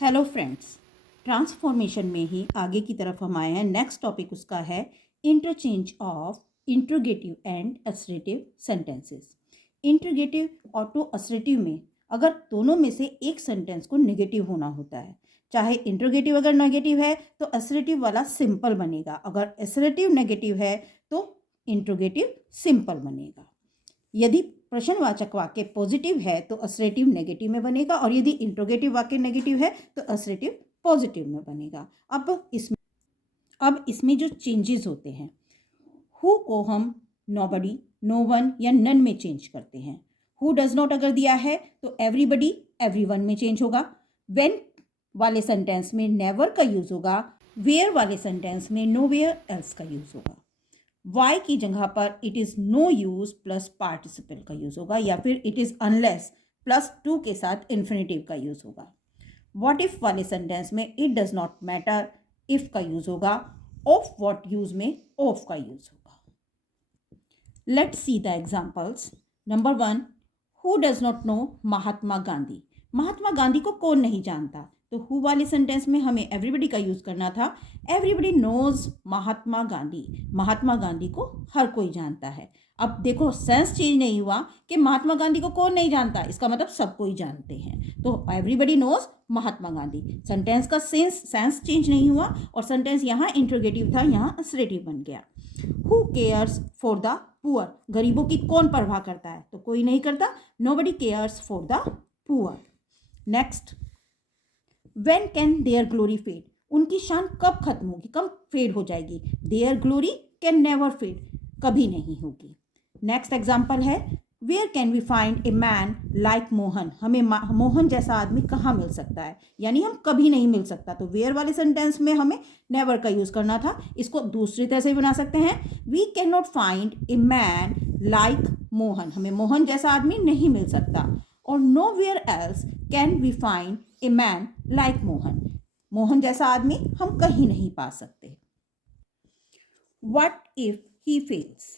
Hello friends, transformation में ही आगे की तरफ हम आए हैं। नेक्स्ट टॉपिक उसका है interchange of interrogative and assertive sentences. Interrogative और टू असर्टिव में अगर दोनों में से एक सेंटेंस को नेगेटिव होना होता है, चाहे इंट्रोगेटिव अगर नेगेटिव है तो असर्टिव वाला सिंपल बनेगा, अगर असर्टिव नेगेटिव है तो इंट्रोगेटिव सिंपल बनेगा। यदि प्रश्नवाचक वाक्य पॉजिटिव है तो असर्टिव नेगेटिव में बनेगा, और यदि इंट्रोगेटिव वाक्य नेगेटिव है तो असर्टिव पॉजिटिव में बनेगा। अब इसमें जो चेंजेस होते हैं, हु को हम नोबडी, नो वन या नन में चेंज करते हैं। हु डज नॉट अगर दिया है तो एवरीबडी, एवरीवन में चेंज होगा। व्हेन वाले सेंटेंस में नेवर का यूज होगा। वेयर वाले सेंटेंस में नो वेयर एल्स का यूज होगा। वाई की जगह पर it is no use plus participle का यूज होगा, या फिर it is unless plus to के साथ इन्फिनेटिव का यूज होगा। वॉट इफ वाले सेंटेंस में it does not matter, if का यूज होगा। ऑफ वॉट यूज में ऑफ का यूज होगा। Let's see the examples. Number 1, who does not know Mahatma Gandhi. Mahatma Gandhi को कौन नहीं जानता, तो हु वाले सेंटेंस में हमें एवरीबडी का यूज करना था। एवरीबडी नोज महात्मा गांधी, महात्मा गांधी को हर कोई जानता है। अब देखो, सेंस चेंज नहीं हुआ कि महात्मा गांधी को कौन नहीं जानता, इसका मतलब सब कोई जानते हैं, तो everybody knows Mahatma Gandhi. Sentence का सेंस चेंज नहीं हुआ, और सेंटेंस यहाँ इंट्रोगेटिव था, यहाँ असर्टिव बन गया। Who cares for the poor, गरीबों की कौन परवाह करता है, तो कोई नहीं करता। Nobody cares for the poor. Next, when can their glory fade, उनकी शान कब खत्म होगी, कब फेड हो जाएगी। Their glory can never fade, कभी नहीं होगी। नेक्स्ट एग्जाम्पल है, where can we find a man like Mohan, हमें मोहन जैसा आदमी कहाँ मिल सकता है, यानी हम कभी नहीं मिल सकता, तो वेयर वाले सेंटेंस में हमें नेवर का यूज करना था। इसको दूसरी तरह से भी बना सकते हैं, we can not find a man like Mohan, हमें मोहन जैसा आदमी नहीं मिल सकता। और nowhere else can we find a man like Mohan, Mohan जैसा आदमी हम कहीं नहीं पा सकते। वट इफ ही फेल्स,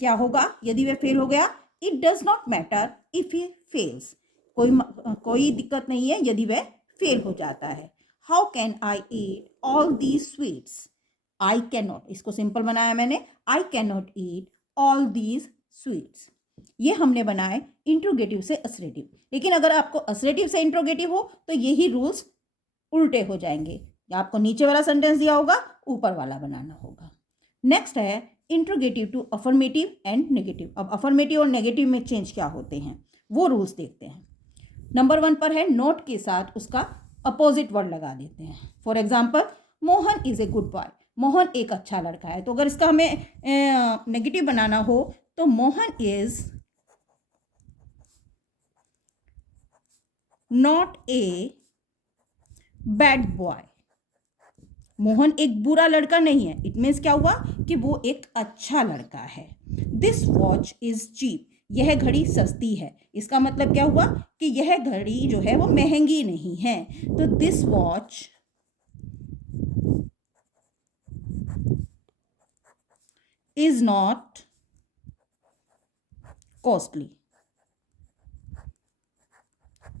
क्या होगा यदि वह फेल हो गया। It does not matter if he fails, कोई दिक्कत नहीं है यदि वह फेल हो जाता है। How can I eat all these sweets, I can not, इसको सिंपल बनाया मैंने, I can not eat all these sweets. ये हमने बनाए इंट्रोगेटिव से असर्टिव, लेकिन अगर आपको असर्टिव से इंट्रोगेटिव हो तो यही रूल्स उल्टे हो जाएंगे, आपको नीचे वाला सेंटेंस दिया होगा, ऊपर वाला बनाना होगा। नेक्स्ट है interrogative to affirmative and negative. अब अफर्मेटिव और नेगेटिव में चेंज क्या होते हैं वो रूल्स देखते हैं। नंबर 1 पर है, नोट के साथ उसका अपोजिट वर्ड लगा देते हैं। For example, Mohan is a good boy, Mohan एक अच्छा लड़का है, तो अगर इसका हमें नेगेटिव बनाना हो तो Mohan is not a bad boy, Mohan एक बुरा लड़का नहीं है। इट मीन्स क्या हुआ कि वो एक अच्छा लड़का है। दिस वॉच इज चीप, यह घड़ी सस्ती है, इसका मतलब क्या हुआ कि यह घड़ी जो है वो महंगी नहीं है, तो this watch is not costly,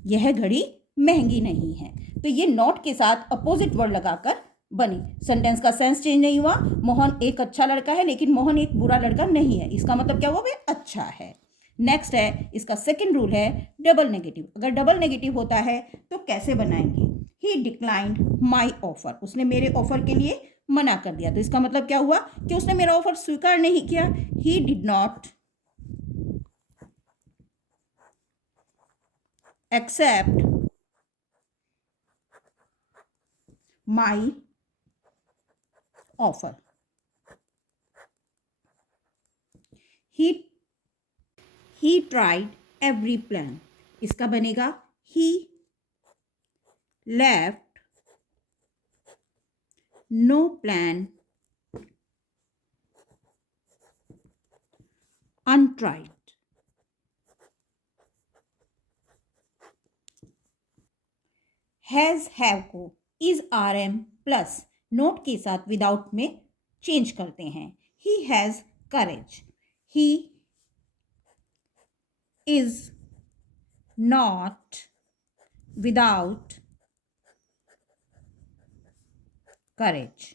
यह घड़ी महंगी नहीं है। तो ये नॉट के साथ अपोजिट वर्ड लगाकर बनी, सेंटेंस का सेंस चेंज नहीं हुआ। मोहन एक अच्छा लड़का है लेकिन मोहन एक बुरा लड़का नहीं है, इसका मतलब क्या हुआ, वे अच्छा है। नेक्स्ट है, इसका सेकंड रूल है डबल नेगेटिव। अगर डबल नेगेटिव होता है तो कैसे बनाएंगे। ही डिक्लाइंड माई ऑफर, उसने मेरे ऑफर के लिए मना कर दिया, तो इसका मतलब क्या हुआ कि उसने मेरा ऑफर स्वीकार नहीं किया। He did not accept my offer. He tried every plan, इसका बनेगा he left no plan untried. Has have को is are am plus not के साथ विदाउट में चेंज करते हैं। He has courage, he is not without courage.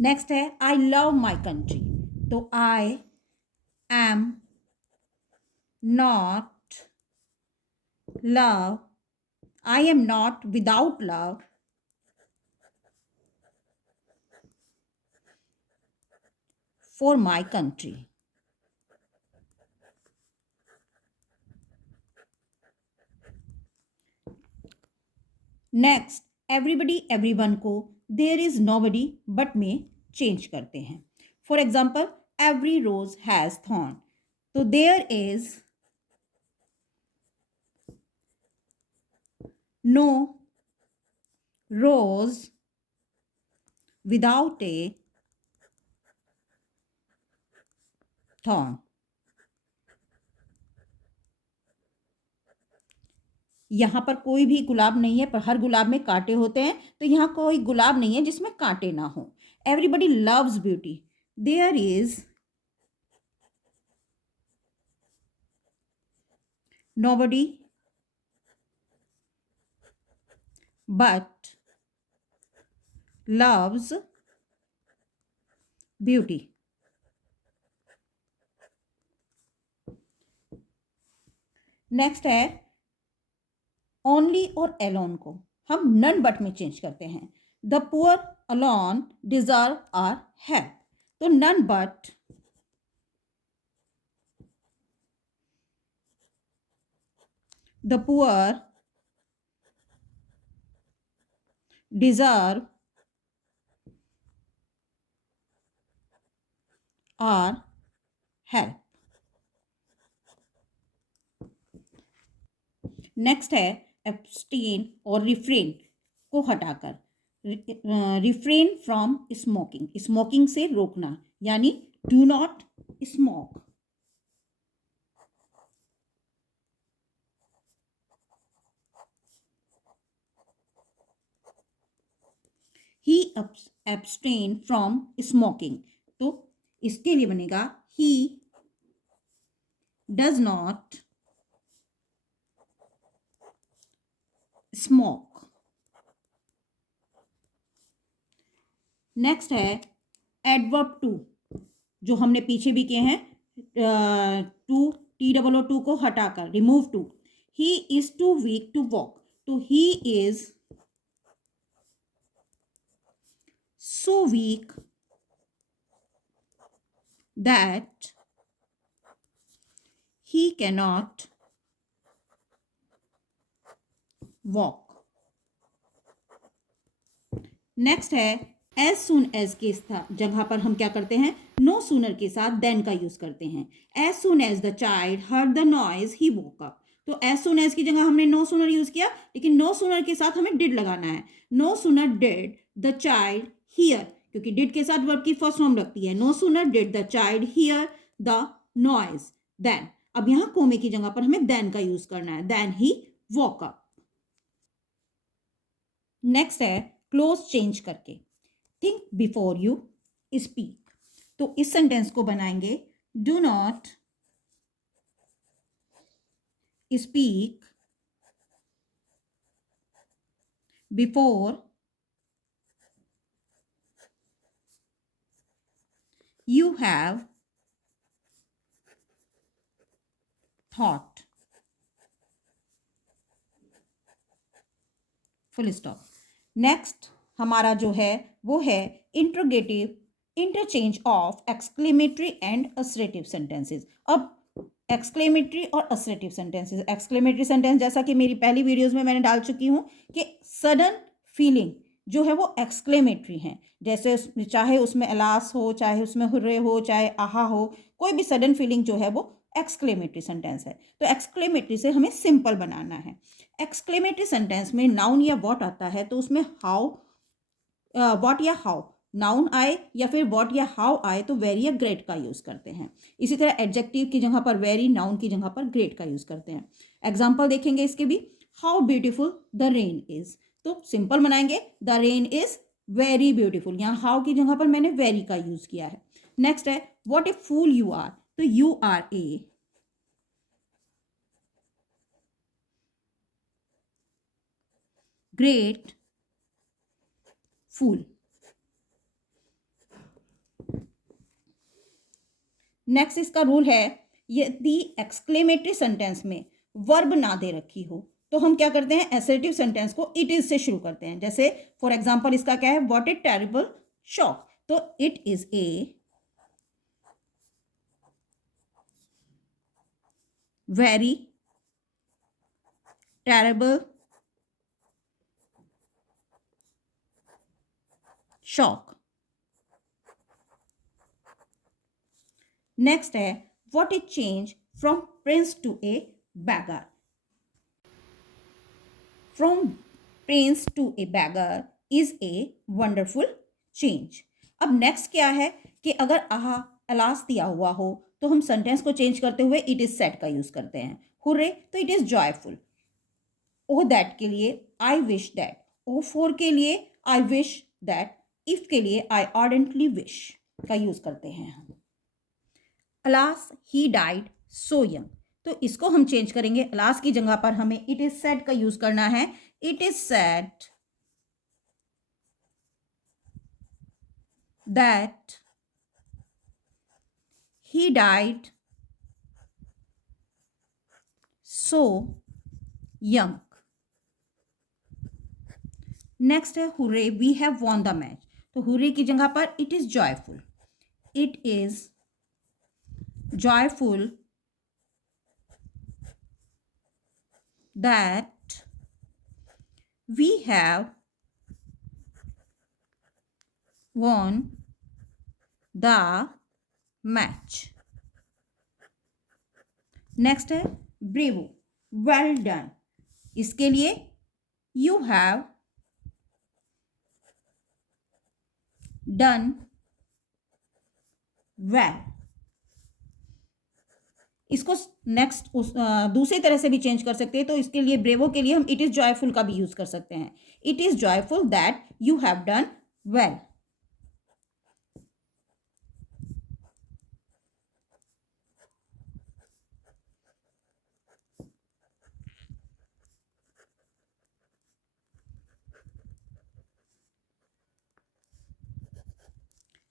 Next है I love my country. तो I am not love, I am not without love for my country. Next everybody everyone को there is nobody but में change करते हैं। For example every rose has thorn, तो there is no rose without a thorn. यहाँ पर कोई भी गुलाब नहीं है, पर हर गुलाब में कांटे होते हैं, तो यहाँ कोई गुलाब नहीं है जिसमें कांटे ना हो। Everybody loves beauty, there is nobody but loves beauty. Next है ओनली और एलोन को हम नन बट में चेंज करते हैं। The poor alone deserve our help, तो none but the poor deserve our help. Next है एब्सटेन और रिफ्रेन को हटाकर रिफ्रेन फ्रॉम स्मोकिंग, स्मोकिंग से रोकना, यानी do not smoke. He abstain from smoking, तो इसके लिए बनेगा he does not smoke. Next है एडवर्ब टू, जो हमने पीछे भी किए हैं, टू TOO को हटाकर remove too. He is too weak to walk, तो he is so weak that he cannot walk. Next है एज सुन एज के जगह पर हम क्या करते हैं, नो सूनर के साथ देन का यूज करते हैं। As soon as the child heard the noise he woke up, तो एज सुन एज की जगह हमने नो सूनर यूज किया, लेकिन नो सूनर के साथ हमें डिड लगाना है। No sooner did the child hear, क्योंकि डिड के साथ वर्ब की फर्स्ट फॉर्म लगती है। No sooner did the child hear the noise then, अब यहां कोमे की जगह पर हमें देन का यूज करना है, then he woke up. Next है क्लोज चेंज करके, थिंक बिफोर यू स्पीक, तो इस सेंटेंस को बनाएंगे do not speak before you have thought, full stop. Next हमारा जो है वो है interrogative interchange of exclamatory and assertive sentences. अब एक्सक्लेमेटरी और असर्टिव सेंटेंसेस, एक्सक्लेमेटरी सेंटेंस जैसा कि मेरी पहली वीडियोस में मैंने डाल चुकी हूँ कि सडन फीलिंग जो है वो एक्सक्लेमेटरी है, जैसे चाहे उसमें अलास हो, चाहे उसमें हुर्रे हो, चाहे आहा हो, कोई भी सडन फीलिंग जो है वो एक्सक्लेमेटरी सेंटेंस है। तो एक्सक्लेमेटरी से हमें सिंपल बनाना है। एक्सक्लेमेटरी सेंटेंस में नाउन या व्हाट आता है, तो उसमें हाउ, व्हाट या हाउ नाउन आए या फिर व्हाट या हाउ आए तो वेरी या ग्रेट का यूज़ करते हैं। इसी तरह एडजेक्टिव की जगह पर वेरी, नाउन की जगह पर ग्रेट का यूज़ करते हैं। एग्जाम्पल देखेंगे इसके भी, how beautiful the rain is, तो सिंपल बनाएंगे the rain is very beautiful, यहाँ हाउ की जगह पर मैंने वेरी का यूज किया है। नेक्स्ट है what a fool you are, तो you are a great fool. Next इसका रूल है, यदि एक्सक्लेमेटरी सेंटेंस में वर्ब ना दे रखी हो तो हम क्या करते हैं, एसर्टिव सेंटेंस को इट इज से शुरू करते हैं। जैसे फॉर एग्जांपल इसका क्या है, व्हाट ए टेरिबल शॉक, तो it is a very terrible shock. Next है, what a change from prince to a beggar. From prince to a beggar is a wonderful change. अब नेक्स्ट क्या है कि अगर आहा अलास दिया हुआ हो तो हम सेंटेंस को चेंज करते हुए इट इज सेड का यूज करते हैं। हुर्रे तो it is joyful. O that के लिए I wish that. O for के लिए आई विश दैट। इफ के लिए आई आर्डेंटली विश का यूज करते हैं हम। Alas he died so young, तो इसको हम चेंज करेंगे, अलास की जगह पर हमें इट इज सेड का यूज करना है। It is said that he died so young। Next है hurray we have won the match, तो हुर्रे की जगह पर it is joyful. It is joyful that we have won the match. Next है bravo well done, इसके लिए you have done well. इसको next दूसरी तरह से भी चेंज कर सकते हैं, तो इसके लिए ब्रेवो के लिए हम इट इज जॉयफुल का भी यूज कर सकते हैं। It is joyful that you have done well.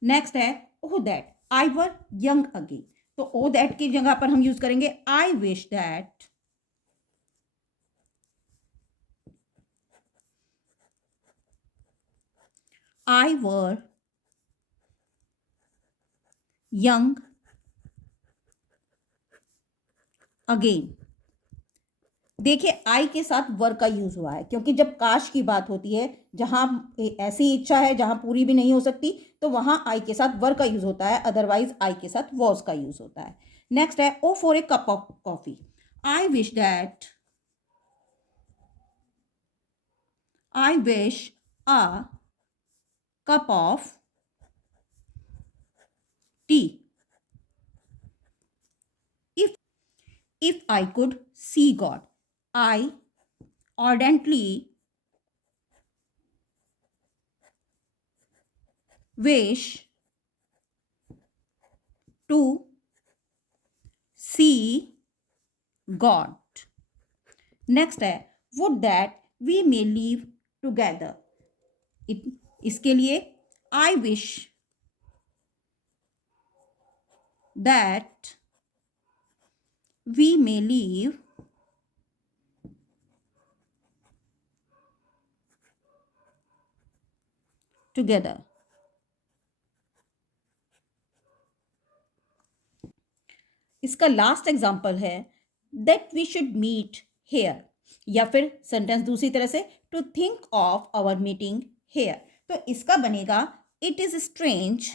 Next है oh that I were young again, तो ओ दैट की जगह पर हम यूज करेंगे I wish that I were young again. देखिए आई के साथ वर का यूज हुआ है, क्योंकि जब काश की बात होती है, जहां ऐसी इच्छा है जहां पूरी भी नहीं हो सकती, तो वहां आई के साथ वर का यूज होता है, अदरवाइज आई के साथ वॉज का यूज होता है। नेक्स्ट है O for a cup of coffee. I wish that I wish a cup of tea. If I could see God, I ardently wish to see God। Next है would that we may live together। इसके लिए I wish that we may live together। इसका last example है that we should meet here, या फिर sentence दूसरी तरह से to think of our meeting here, तो इसका बनेगा it is strange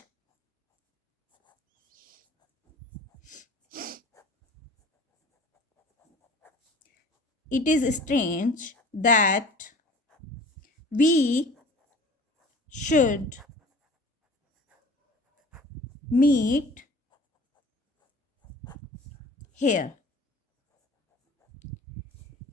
it is strange that we should meet here।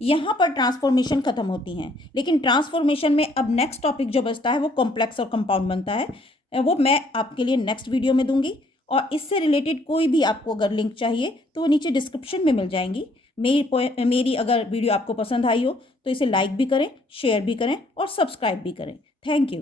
यहां पर ट्रांसफॉर्मेशन खत्म होती हैं, लेकिन ट्रांसफॉर्मेशन में अब नेक्स्ट टॉपिक जो बचता है वो कॉम्प्लेक्स और कंपाउंड बनता है, वो मैं आपके लिए नेक्स्ट वीडियो में दूंगी। और इससे रिलेटेड कोई भी आपको अगर लिंक चाहिए तो वो नीचे डिस्क्रिप्शन में मिल जाएंगी। मेरी अगर वीडियो आपको पसंद आई हो तो इसे लाइक भी करें, शेयर भी करें और सब्सक्राइब भी करें। Thank you.